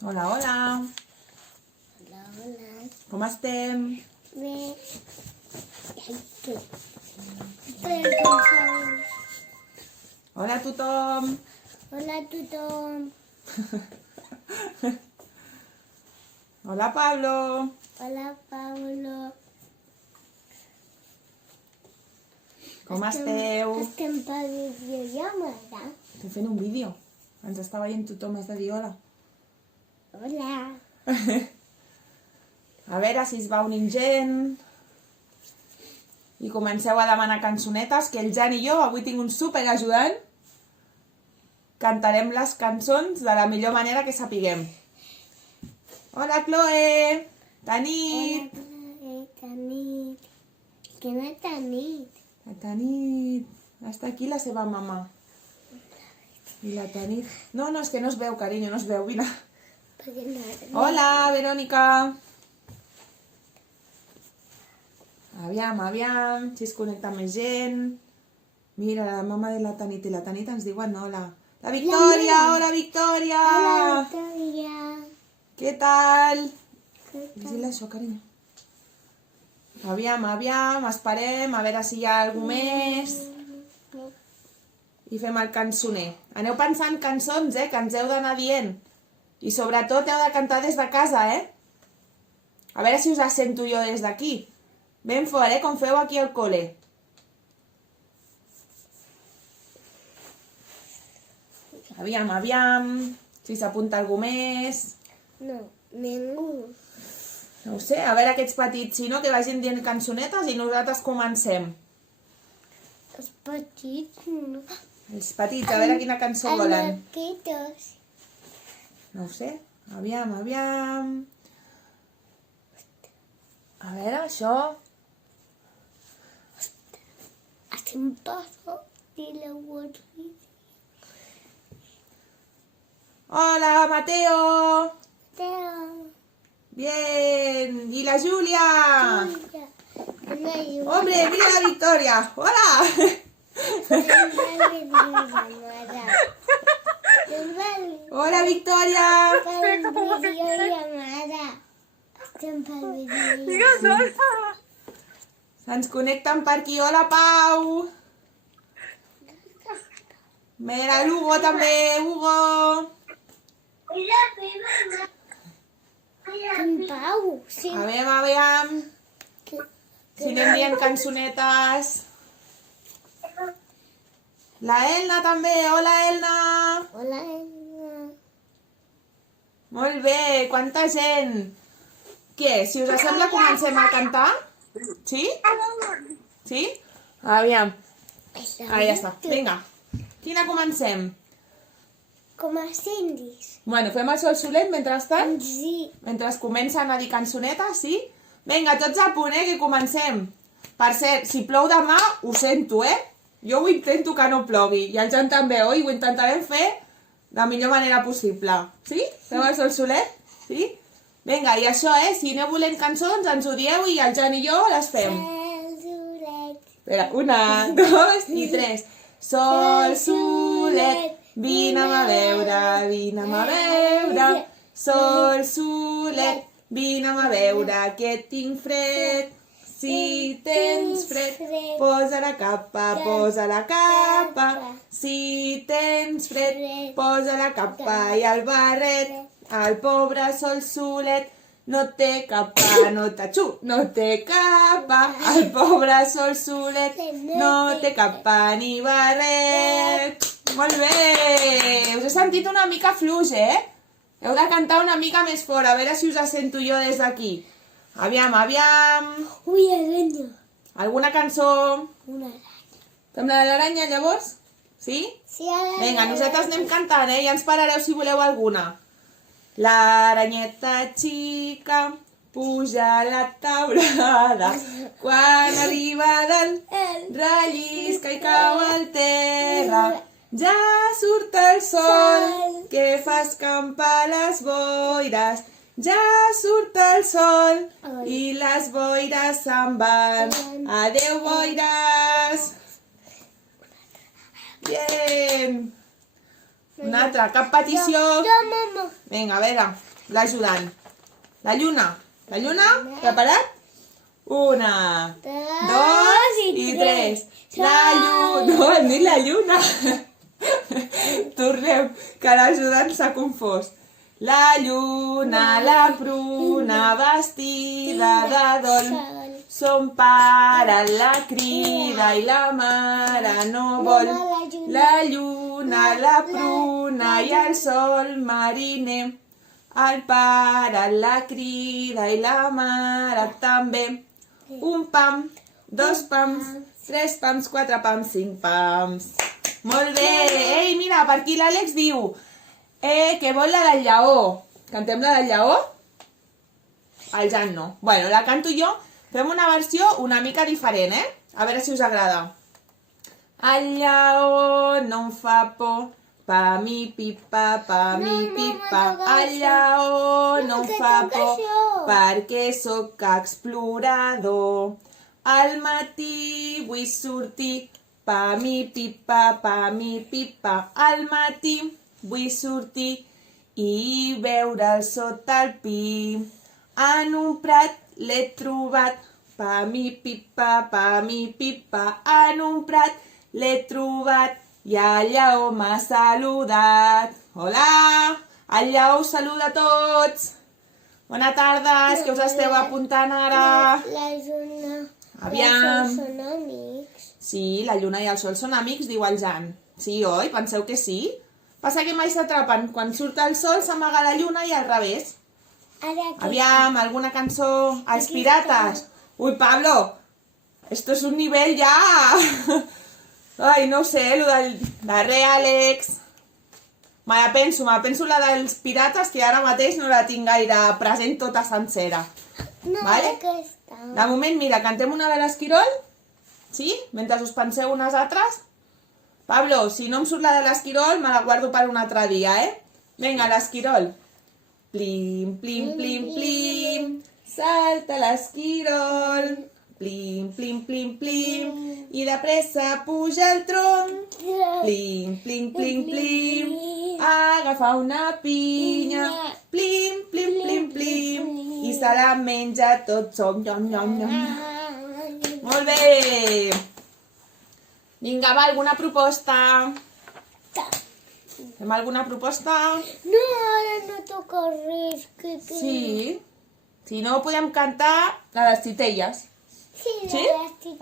Hola, hola. Hola, hola. Com estem? Bé. Pensant. Hola a tothom. Hola a tothom. Hola, Pablo. Hola, Pablo. Com esteu? Estem per videollamada. Estem fent un vídeo. Ens està veient tothom, has de dir hola. Hola. A veure si es va unint gent. I comenceu a demanar cançonetes, que el Jan i jo avui tinc un super ajudant. Cantarem les cançons de la millor manera que sapiguem. Hola, Chloe. Tanit. Hola, Tanit. Quina Tanit? La Tanit. Està aquí la seva mamà. I la Tanit... No, és que no es veu, carinyo, no es veu. Vine. Perquè no... Hola, Verònica. Aviam, si es connecta més gent. Mira, la mama de la Tanit i la Tanit ens diuen hola. La Victòria, hola, Victòria. Hola, Victòria. Què tal? Vigila això, carinyo. Aviam, esperem, a veure si hi ha algú més. I fem el cançoner. Aneu pensant cançons, que ens heu d'anar dient. I sobretot heu de cantar des de casa, A veure si us la sento jo des d'aquí. Ben fort, com feu aquí al col·le. Aviam, si s'apunta algú més. No, ningú. No ho sé, a veure aquests petits, si no, que vagin dient cançonetes i nosaltres comencem. Els petits, no. Els petits, a veure quina cançó volen. Els petitos. No ho sé, aviam. A veure, això... Hacen paso de la guardia. Hola, Mateo. Teo. Bien, ¿y la Julia? Hombre, Hombre, mira la Victoria. Hola. Hola, Victoria. Se'ns connecten per aquí. Hola, Pau. Mira, l'Hugo també, Hugo. Pau, sí. Aviam. Si anem dient cançonetes. La Elna també. Hola, Elna. Hola. Molt bé, quanta gent. Què? Si us sembla, comencem a cantar? Sí? Sí? Aviam. Ah, ja està. Vinga. Quina comencem? Com els indis. Bueno, fem el sol solet mentrestant? Sí. Mentre comencen a dir cançonetes, sí? Vinga, tots a punt, que comencem. Per cert, si plou demà, ho sento, Jo ho intento que no plogui. I el Jan també, oi? Ho intentarem fer de la millor manera possible. Sí? Fem el sol solet? Sí? Vinga, i això, si aneu volent cançons, ens ho dieu i el Jan i jo les fem. Espera, 1, 2 i 3. Sol solet, vine'm a veure, Sol solet, vine'm a veure, que tinc fred. Si tens fred, posa la capa, Si tens fred, posa la capa i el barret. El pobre sol solet no té capa, no té capa. El pobre sol solet no té capa ni barret. Molt bé! Us he sentit una mica fluix, Heu de cantar una mica més fort, a veure si us sento jo des d'aquí. Aviam. Ui, aranya. Alguna cançó? Una aranya. Fem la de l'aranya, llavors? Sí? Sí, aranya. Vinga, nosaltres anem cantant, i ens parareu si voleu alguna. L'aranyeta xica puja a la taulada. Quan arriba dalt, rellisca i cau al terra. Ja surt el sol, que fa escampar les boires. Ja surt el sol i les boires se'n van. Adeu, boires! Bien! Una altra, cap petició? Jo, mama. Vinga, a veure. l'ajudant. La lluna. La lluna, preparat? 1, 2 i 3. La lluna. No, hem dit la lluna. Tornem, que l'ajudant s'ha confós. La lluna, la pruna, vestida de dol. Son pare la crida i la mare no vol. La lluna, la pruna i el sol mariner. El pare la crida i la mare també. 1 pam, 2 pams, 3 pams, 4 pams, 5 pams. Molt bé! Ei, mira, per aquí l'Àlex diu que vol la del lleó. Cantem la del lleó? El Jan no. Bueno, la canto jo. Fem una versió una mica diferent, A veure si us agrada. El lleó no em fa por, pa mi pipa, pa mi pipa. El lleó no em fa por, perquè sóc explorador. Al matí vull sortir, pa mi pipa, pa mi pipa. Al matí vull sortir i veure'l sota el pi. En un prat l'he trobat, pa mi pipa, pa mi pipa. En un prat l'he trobat i el lleó m'ha saludat. Hola! El lleó us saluda a tots! Bona tarda, és que us esteu apuntant ara. La lluna Aviam. i el sol són amics. Sí, la lluna i el sol són amics, diu el Jan. Sí, oi? Penseu que sí? Passa que mai s'atrapen. Quan surt el sol s'amaga la lluna i al revés. Ara que... Aviam, alguna cançó? Els pirates. Uy, Pablo, esto es un nivel ya. Ai, no sé, lo del darrer Àlex. Me la penso la dels pirates, que ara mateix no la tinc gaire present tota sencera. No, Vale? aquesta. De moment, mira, cantem una de l'Esquirol, sí? Mentre us penseu unes altres. Pablo, si no em surt la de l'Esquirol, me la guardo per un altre dia, Vinga, l'Esquirol. Plim, plim, plim, plim, salta l'Esquirol. Plim, plim, plim, plim, i de pressa puja el tronc. Plim, plim, plim, plim, agafa una pinya. Plim, plim, plim, plim, i se la menja tot som. Nyom, nyom, nyom. Molt bé! Vinga, va, alguna proposta? Fem alguna proposta? No, ara no toca res. Sí. Si no, podem cantar la de Titelles. Sí, Sí?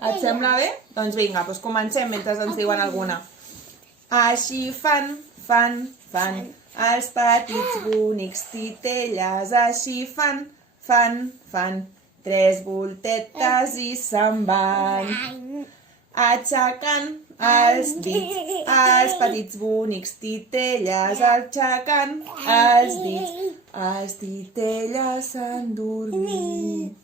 Et sembla bé? Doncs vinga, doncs comencem mentre ens diuen alguna. Així fan, fan, fan, els petits bonics titelles. Així fan, fan, fan, 3 voltetes i se'n van. Aixecant els dits, els petits bonics titelles, aixecant els dits, els titelles s'han dormit.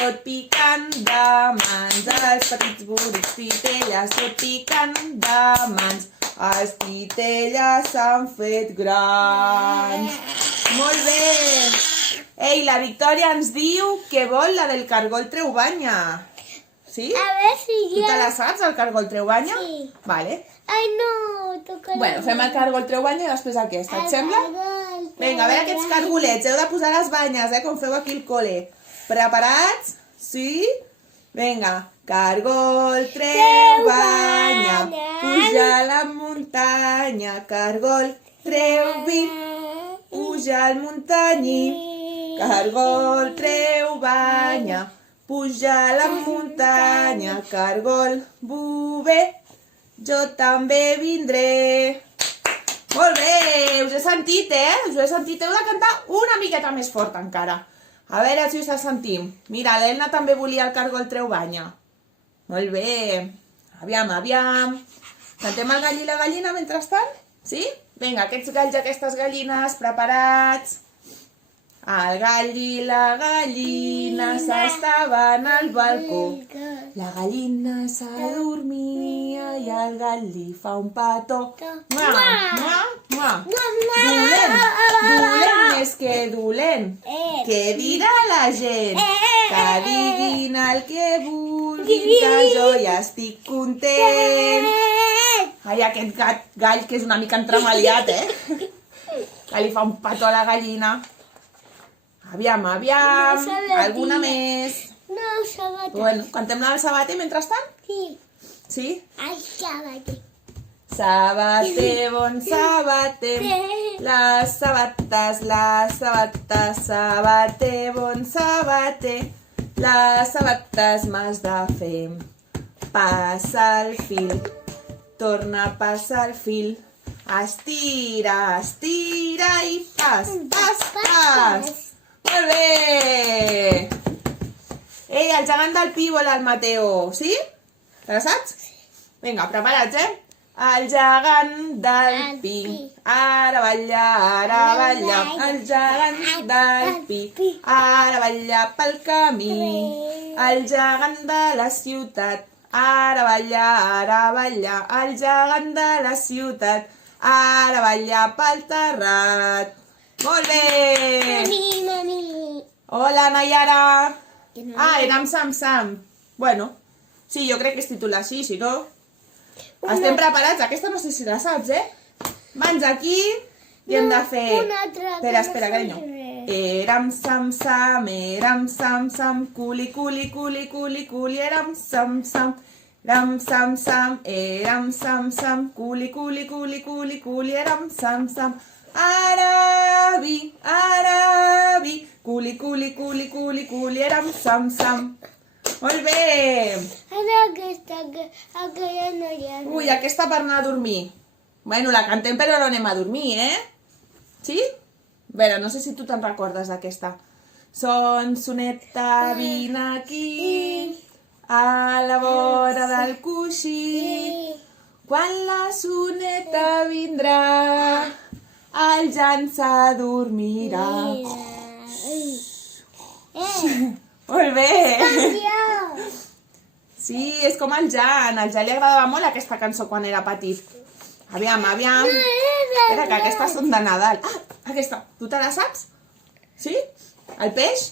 Tot picant de mans, els petits bonics titelles, tot picant de mans, els titelles s'han fet grans. Molt bé! Ei, la Victòria ens diu que vol la del cargol Treubanya. Sí? A ver si Tu te ya... la saps, el cargol Treubanya? Sí. Vale. Ay, no, toca... Bueno, fem el cargol Treubanya i després aquesta, et sembla? Vinga, a veure aquests cargolets, heu de posar les banyes, com feu aquí al col·le. Preparats? Sí? Vinga. Cargol Treubanya, puja a la muntanya. Cargol Treubanya, puja al muntanyí. Cargol Treubanya, puja a la muntanya. Cargol bover, jo també vindré. Molt bé, us he sentit, Us ho he sentit. Heu de cantar una miqueta més fort encara. A veure si us la sentim. Mira, l'Elna també volia el cargol Treubanya. Molt bé. Aviam, aviam. Cantem el gall i la gallina mentrestant? Sí? Vinga, aquests galls i aquestes gallines preparats. El gall i la gallina s'estaven al balcó. La gallina s'adormia i el gall li fa un petó. Mua, mua, mua. Dolent, dolent més que dolent. Què dirà la gent? Que diguin el que vulguin, que jo ja estic content. Ai, aquest gall que és una mica entremaliat, que li fa un petó a la gallina. Aviam, No sabater. alguna més. No, sabater. Bueno, cantem la del sabater mentrestant? Sí. Sí? Ai, sabater. Sabater, bon sabater, les sabates, sabater, bon sabater, les sabates m'has de fer. Passa el fil, torna a passar el fil, estira, estira i pas, pas, pas. Molt bé! Ei, el gegant del pi vol el Mateo, sí? Te la saps? Vinga, preparats, El gegant del pi, ara balla, el gegant del pi, ara balla pel camí, el gegant de la ciutat, ara balla, el gegant de la ciutat, ara balla pel terrat. Molt bé! Mami. Hola, Nayara! Era amb Sam Sam. Bueno, sí, jo crec que es titula així, si no... Estem preparats, aquesta no sé si la saps, Mans aquí i hem de fer... una altra, Espera, carinyo. Eram Sam Sam, culi, culi, culi, culi, culi, eram Sam Sam. Eram Sam Sam, culi, culi, culi, culi, culi, eram Sam Sam. Ara vi, culi, culi, culi, culi, culi, eram Sam Sam. Molt bé! Ara aquesta, aquella no hi ha. Ui, aquesta per anar a dormir. Bueno, la cantem però no anem a dormir, Sí? A veure, no sé si tu te'n recordes d'aquesta. Soneta, vine aquí, a la vora del coixí. Quan la soneta vindrà, el Jan s'adormirà. Molt bé! Sí, és com el Jan. Al Jan li agradava molt aquesta cançó quan era petit. Aviam. Espera, que aquestes són de Nadal. Aquesta. Tu te la saps? Sí? El peix?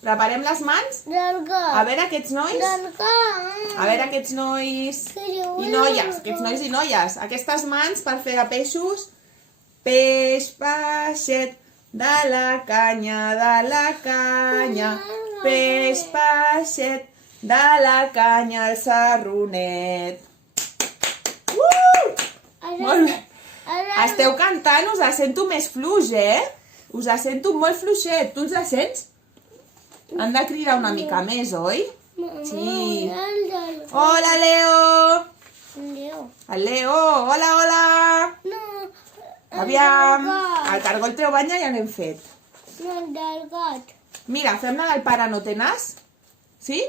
Preparem les mans? Del gat. A veure aquests nois. Del gat. A veure aquests nois i noies. Aquests nois i noies. Aquestes mans per fer de peixos. Peix, peixet, de la canya, peix, peixet, de la canya, el sarronet. Molt bé. Esteu cantant, us la sento més fluix, Us la sento molt fluixet. Tu els la sents? Han de cridar una mica més, oi? Sí. Hola, Leo. El Leo. Hola. No, Aviam. El cargol el treu banya ja n'hem fet. no, del gat. Mira, fem-ne del pare no té nas. Sí?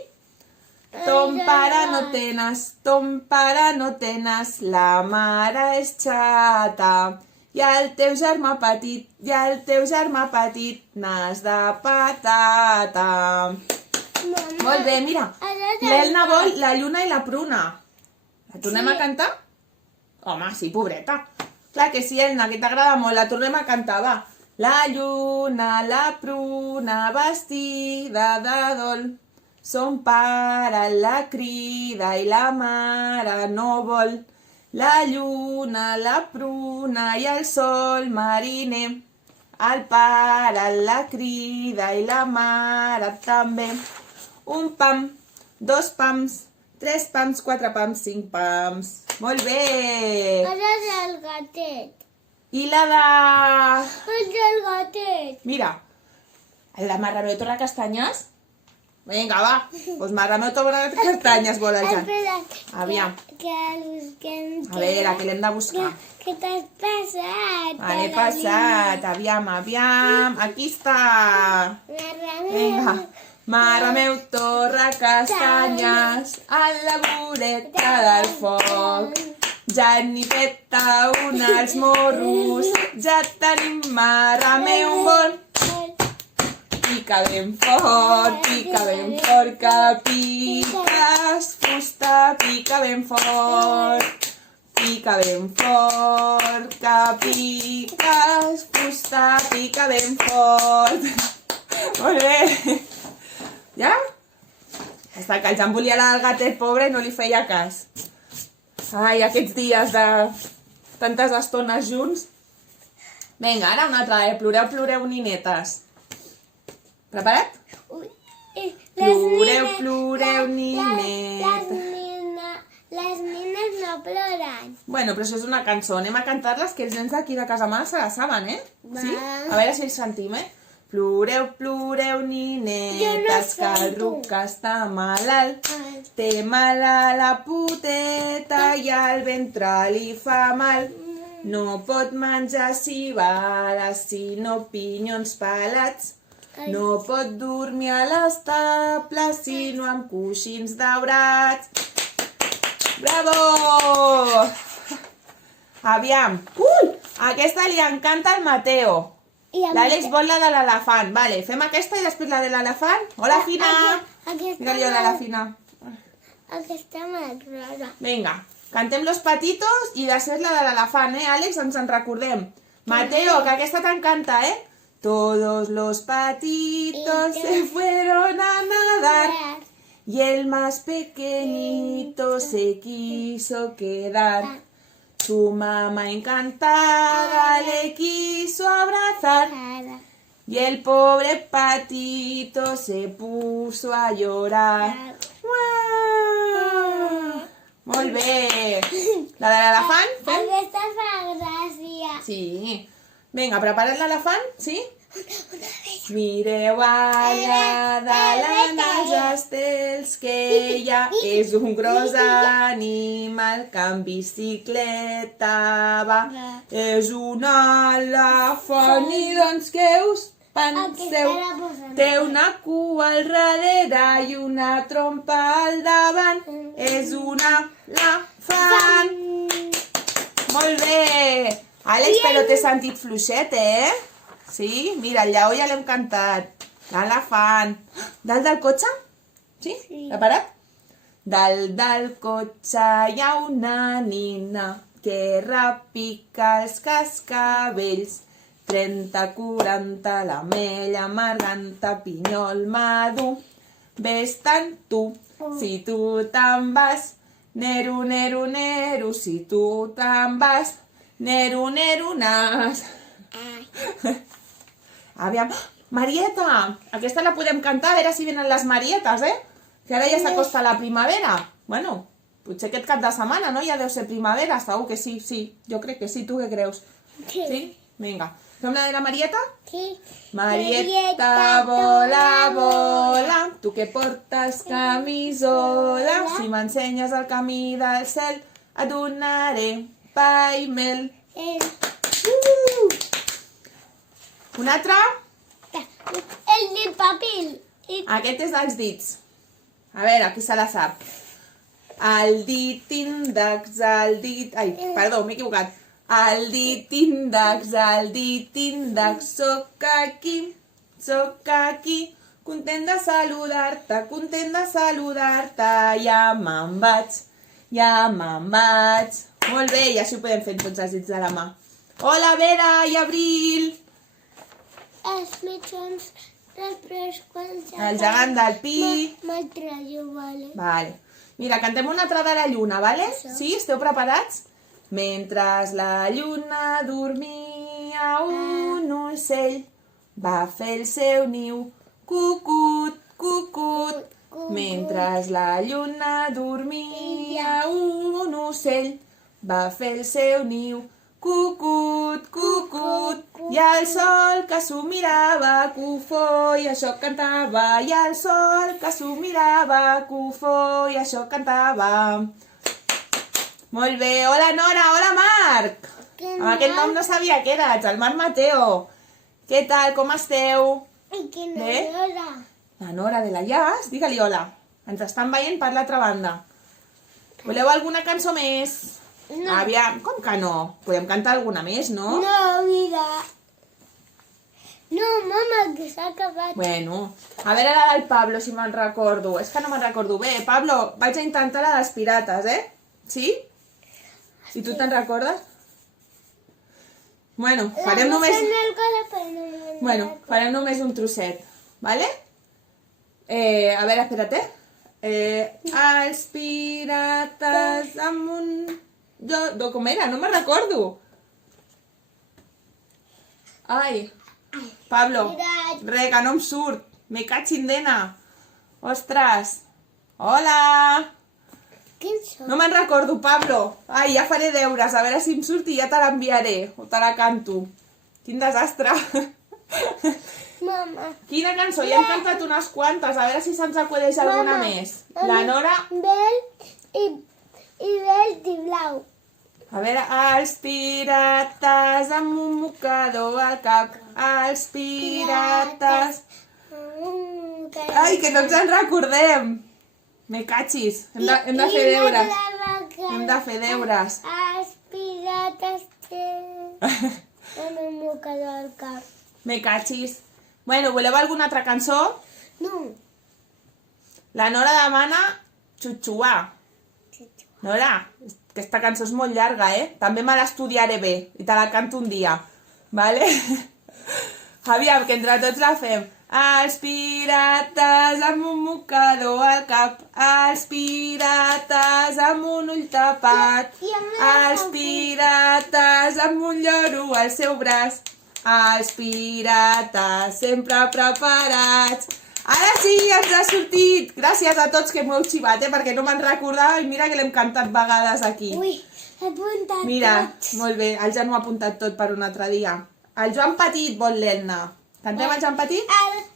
Ton pare no té nas, la mare és xata. I el teu germà petit, nas de patata. Molt bé, mira. L'Elna vol la lluna i la pruna. La tornem a cantar? Home, sí, pobreta. Clar que sí, Elna, que t'agrada molt. La tornem a cantar, va. La lluna, la pruna, vestida de dol. Son pare la crida i la mare no vol. La lluna, la pruna i el sol mariner. El pare la crida i la mare també. Un pam, dos pams, tres pams, quatre pams, cinc pams. Molt bé! Ara del gatet. I la de... El del gatet. Mira, la Marrameu Torra Castanyes. Vinga, va. Doncs Marrameu Torra Castanyes vol el Jan. Espera, Aviam. que busquem. A veure, que l'hem de buscar. Què t'has passat? L'he passat. Aviam. Aquí està. Vinga. Marrameu Torra Castanyes, a la voreta del foc. Ja n'hi feta un als morros, ja tenim Marrameu bon. Pica ben fort, que piques fusta, pica ben fort. Pica ben fort, que piques fusta, pica ben fort. Molt bé. Ja? Està que el Jan volia el gatet pobre i no li feia cas. Ai, aquests dies de tantes estones junts. Vinga, ara una altra, Ploreu, ploreu, ninetes. Preparat? Ui, Ploreu, ploreu, ninet. Les nines no ploren. Bueno, però això és una cançó. Anem a cantar-les, que els nens d'aquí de casa meva se la saben, eh? Sí? Va. A veure si els sentim, eh? Ploreu, ploreu, Jo no ninetes, que el sento. ruc està malalt. Té mal a la puteta i al ventre li fa mal. No pot menjar cibades, sinó pinyons pelats. No pot dormir a l'estable, sinó amb coixins daurats. Bravo! Aviam. Aquesta li encanta al Mateo. L'Àlex vol la de l'elefant. Vale, fem aquesta i després la de l'elefant. Hola, Fina! Digue-li hola a la Fina. Aquesta m'agrada. Vinga, cantem Los Patitos i després la de l'elefant, Àlex? Ens en recordem. Mateo, que aquesta t'encanta, Todos los patitos se fueron a nadar y el más pequeñito se quiso quedar. Su mamá encantada le quiso abrazar y el pobre patito se puso a llorar. Uau! Molt bé! La de l'elefant? Fem? Aquesta fa gràcia. Sí. Vinga, prepara't l'elefant? Sí? Mireu allà de els estels que ella és un gros animal que en bicicleta va. És un elefant i doncs què us penseu? Té una cua al darrere i una trompa al davant. És un elefant. Molt bé! Àlex, però t'he sentit fluixet, Sí? Mira, el lleó ja l'hem cantat. L'elefant. Dalt del cotxe? Sí? Preparat? Dalt del cotxe hi ha una nina que repica els cascavells. 30, 40, l'amella, marganta, pinyol, madur. Vés-te'n tu, si tu te'n vas. Nero, nero, nero, si tu te'n vas. Nero, nero, nas. Aviam. Marieta! Aquesta la podem cantar, a veure si venen les marietes, Que ara ja s'acosta la primavera. Bueno, potser aquest cap de setmana, no? Ja deu ser primavera, segur que sí, sí. Jo crec que sí, tu què creus? Sí? Vinga. Fem la de la Marieta? Sí. Marieta, vola, vola, tu que portes camisola, si m'ensenyes el camí del cel, et donaré pa i mel. Un altre? El de paper. Aquest és dels dits. A veure, qui se la sap? El dit índex, el dit... Ai, perdó, m'he equivocat. El dit índex, sóc aquí, content de saludar-te, ja me'n vaig. Molt bé, i així ho podem fer tots els dits de la mà. Hola, Vera i Abril! Els mitjons després quan El gegant del pi. me'l traio, vale. Vale. Mira, cantem una altra de la lluna, vale? Sí? Esteu preparats? Mentre la lluna dormia, un ocell va fer el seu niu. Cucut, cucut. Mentre la lluna dormia, un ocell va fer el seu niu. Cucut, cucut. I el sol que s'ho mirava, cufó, i això cantava. I el sol que s'ho mirava, cufó, i això cantava. Molt bé. Hola, Nora. Hola, Marc. Amb aquest nom no sabia què eres. El Marc Mateo. Què tal? Com esteu? I quina Bé? hora? La Nora de la Llàs. Digue-li hola. Ens estan veient per l'altra banda. Voleu alguna cançó més? No. Aviam, com que no? Podem cantar alguna més, no? No, mira. No, mama, que s'ha acabat. Bueno, a veure la del Pablo, si me'n recordo. És que no me'n recordo bé. Pablo, vaig a intentar la dels pirates, Sí? I tu te'n recordes? Bueno, farem només... Bueno, farem només un trosset, vale? A veure, espera't, els pirates amb un... Com era? No me'n recordo. Ai, Pablo, re, que no em surt. Me cachindena. Ostres. Hola. Quins són? No me'n recordo, Pablo. Ai, ja faré deures, a veure si em surt i ja te l'enviaré. O te la canto. Quin desastre. Mama. Quina cançó? Ja hem cantat unes quantes, a veure si se'ns acudeix alguna més. La Nora... Verd i blau. A veure, els pirates amb un mocador al cap. Els pirates... Ai, que no ens en recordem. Me cachis. Hem de fer deures. Hem de fer deures. Els pirates tenen un mocador al cap. Me cachis. Bueno, voleu alguna altra cançó? No. La Nora demana Xuxuà. Nora, aquesta cançó és molt llarga, eh? També me l'estudiaré bé i te la canto un dia. Vale? Aviam, que entre tots la fem. Els pirates amb un mocador al cap, els pirates amb un ull tapat, els pirates amb un lloro al seu braç, els pirates sempre preparats. Ara sí, ens ha sortit! Gràcies a tots que m'heu xivat, perquè no me'n recordava i mira que l'hem cantat vegades aquí. Ui, he apuntat Mira, tots. molt bé, el Jan ho ha apuntat tot per un altre dia. El Joan Petit vol l'Elna. Cantem el Joan Petit?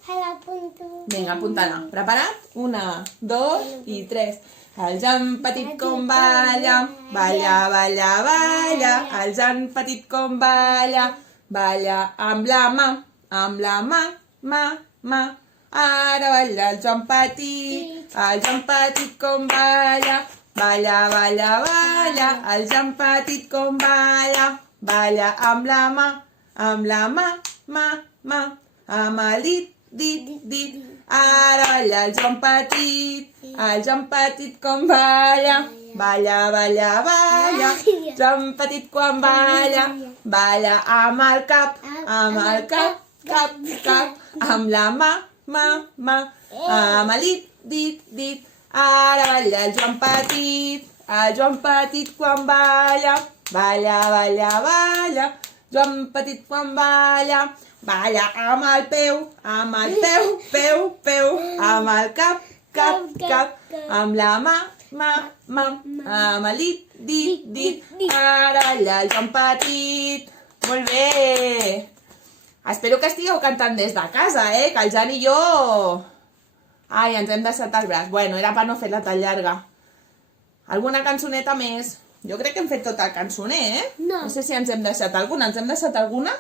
L'apunto. Vinga, apunta-la. Preparat? 1, 2 i 3. El Jan Petit com balla, balla, balla, balla. El Jan Petit com balla, balla amb la mà, mà. Ara balla el Joan Petit com balla, balla, balla, balla. El Joan Petit com balla, balla amb la mà, mà. Amb el dit. Ara balla el Joan Petit com balla, balla, balla, balla. Joan Petit quan balla, balla amb el cap, cap. Amb la mà, amb el dit. Ara balla el Joan Petit quan balla, balla, balla, balla. Joan Petit quan balla, balla amb el peu, peu. Amb el cap. Amb la mà, amb el dit. Ara balla el Joan Petit. Molt bé. Espero que estigueu cantant des de casa, que el Jan i jo... Ai, ens hem deixat el braç. Bueno, era per no fer-la tan llarga. Alguna cançoneta més? Jo crec que hem fet tot el cançoner, No. No sé si ens hem deixat alguna. Ens hem deixat alguna?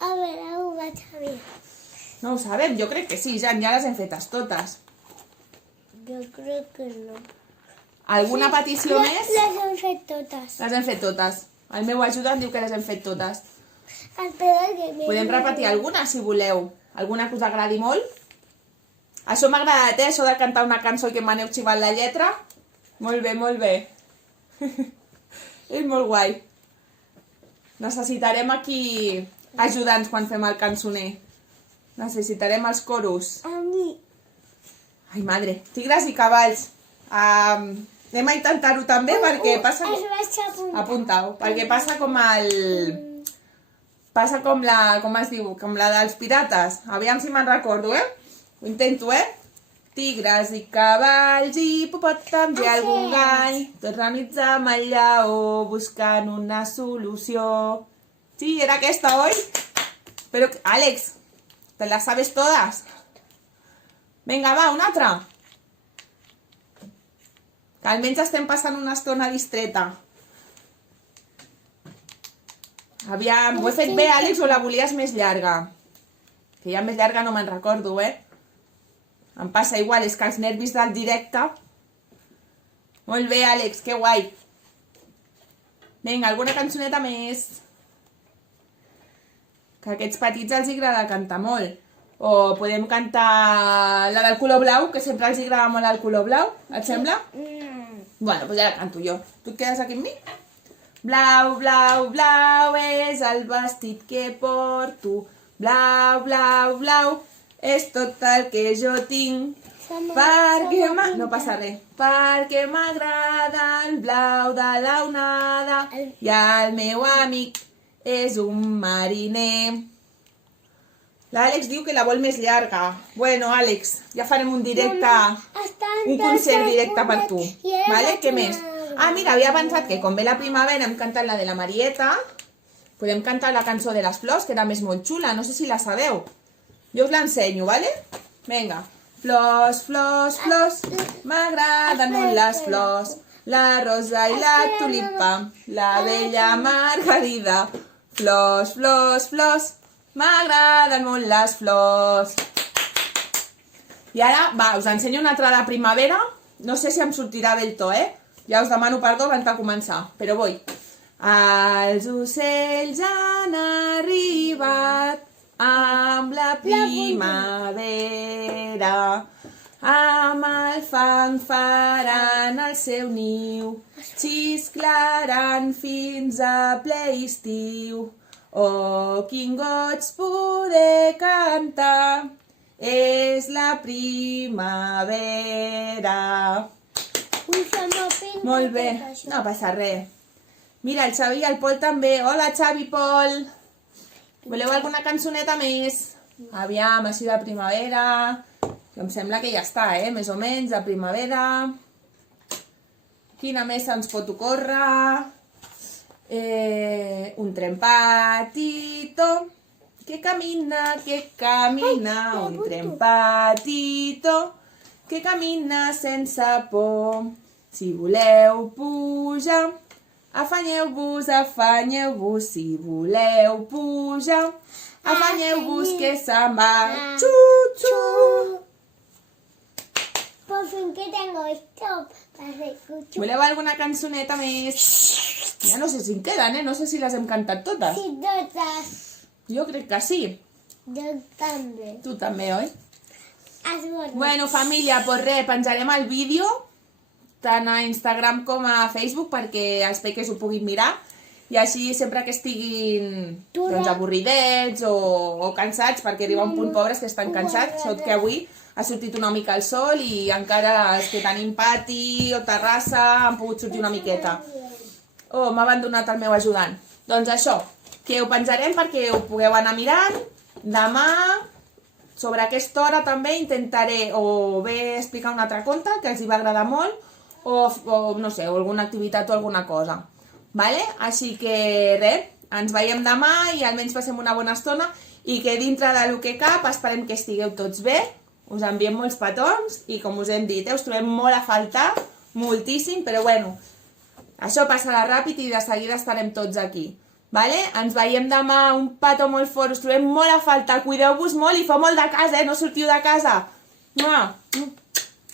A veure, ho vaig a veure. No ho sabem, jo crec que sí, Jan, ja les hem fetes totes. Jo crec que no. Alguna petició més? Les hem fet totes. Les hem fet totes. El meu ajuda em diu que les hem fet totes. Espera que me... Podem repetir alguna, si voleu. Alguna que us agradi molt? Això m'ha agradat, això de cantar una cançó i que m'aneu xivant la lletra. Molt bé. És molt guai. Necessitarem aquí ajudants quan fem el cançoner. Necessitarem els coros. A mi. Ai, madre. Tigres i cavalls. Anem a intentar-ho també perquè passa... Es vaig apuntar. Apuntau. Perquè passa com el... Passa com la... Com es diu? Com la dels pirates. Aviam si me'n recordo, Ho intento, Tigres i cavalls i hipopòtams i algun gall, tots reunits amb el lleó buscant una solució. Sí, era aquesta, oi? Però, Àlex, te las sabes todas? Vinga, va, una altra. Que almenys estem passant una estona distreta. Aviam, ho he fet bé, Àlex, o la volies més llarga? Que ja més llarga no me'n recordo, Em passa igual, és que els nervis del directe... Molt bé, Àlex, que guai. Vinga, alguna cançoneta més. Que a aquests petits els agrada cantar molt. O podem cantar la del color blau, que sempre els agrada molt el color blau. Et sembla? Bueno, doncs ja la canto jo. Tu et quedes aquí amb mi? Blau, blau, blau és el vestit que porto. Blau, blau, blau és tot el que jo tinc. Perquè no passa res. Perquè m'agrada el blau de la onada i el meu amic és un mariner. L'Àlex diu que la vol més llarga. Bueno, Àlex, ja farem un directe, un concert directe per tu. Vale? Què més? Ah, mira, havia pensat que com ve la primavera hem cantat la de la Marieta, podem cantar la cançó de les flors, que també és molt xula, no sé si la sabeu. Jo us l'ensenyo, vale? Vinga. Flors, flors, flors, m'agraden molt les flors, la rosa i la tulipa, la bella margarida. Flors, flors, flors, m'agraden molt les flors. I ara, va, us ensenyo una altra de primavera. No sé si em sortirà bé el to, Ja us demano perdó abans de començar, però vull. Els ocells han arribat amb la primavera, amb el fang faran el seu niu, xisclaran fins a ple estiu. Oh, quin goig poder cantar, és la primavera. Molt bé, no passa res. Mira, el Xavi i el Pol també. Hola, Xavi, Pol. Voleu alguna cançoneta més? Aviam, així de primavera. Em sembla que ja està, més o menys, de primavera. Quina més ens pot ocórrer? Un tren patito que camina, un tren patito que camina sense por. Si voleu pujar, afanyeu-vos, afanyeu-vos. Si voleu pujar, afanyeu-vos que se'n va. Xu-xu! Por fin que tengo esto para escuchar. Voleu alguna cançoneta més? Ja no sé si en queden, no sé si les hem cantat totes. Sí, totes. Jo crec que sí. Jo també. Tu també, oi? Bueno. Bueno, família, doncs res, penjarem el vídeo tant a Instagram com a Facebook perquè els peques ho puguin mirar i així sempre que estiguin avorridets o cansats, perquè arriba un punt pobres que estan cansats, sort que avui ha sortit una mica el sol i encara els que tenim pati o terrassa han pogut sortir una miqueta. Oh, m'ha abandonat el meu ajudant. Doncs això, que ho penjarem perquè ho pugueu anar mirant. Demà, sobre aquesta hora també intentaré o bé explicar un altre conte que els hi va agradar molt o no sé, o alguna activitat o alguna cosa. Vale? Així que res, ens veiem demà i almenys passem una bona estona i que dintre del que cap esperem que estigueu tots bé. Us enviem molts petons i com us hem dit, us trobem molt a faltar, moltíssim, però bueno, això passarà ràpid i de seguida estarem tots aquí. Vale? Ens veiem demà, un petó molt fort, us trobem molt a faltar, cuideu-vos molt i feu molt de casa, no sortiu de casa.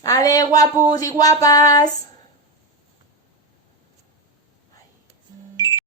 Adéu, guapos i guapes!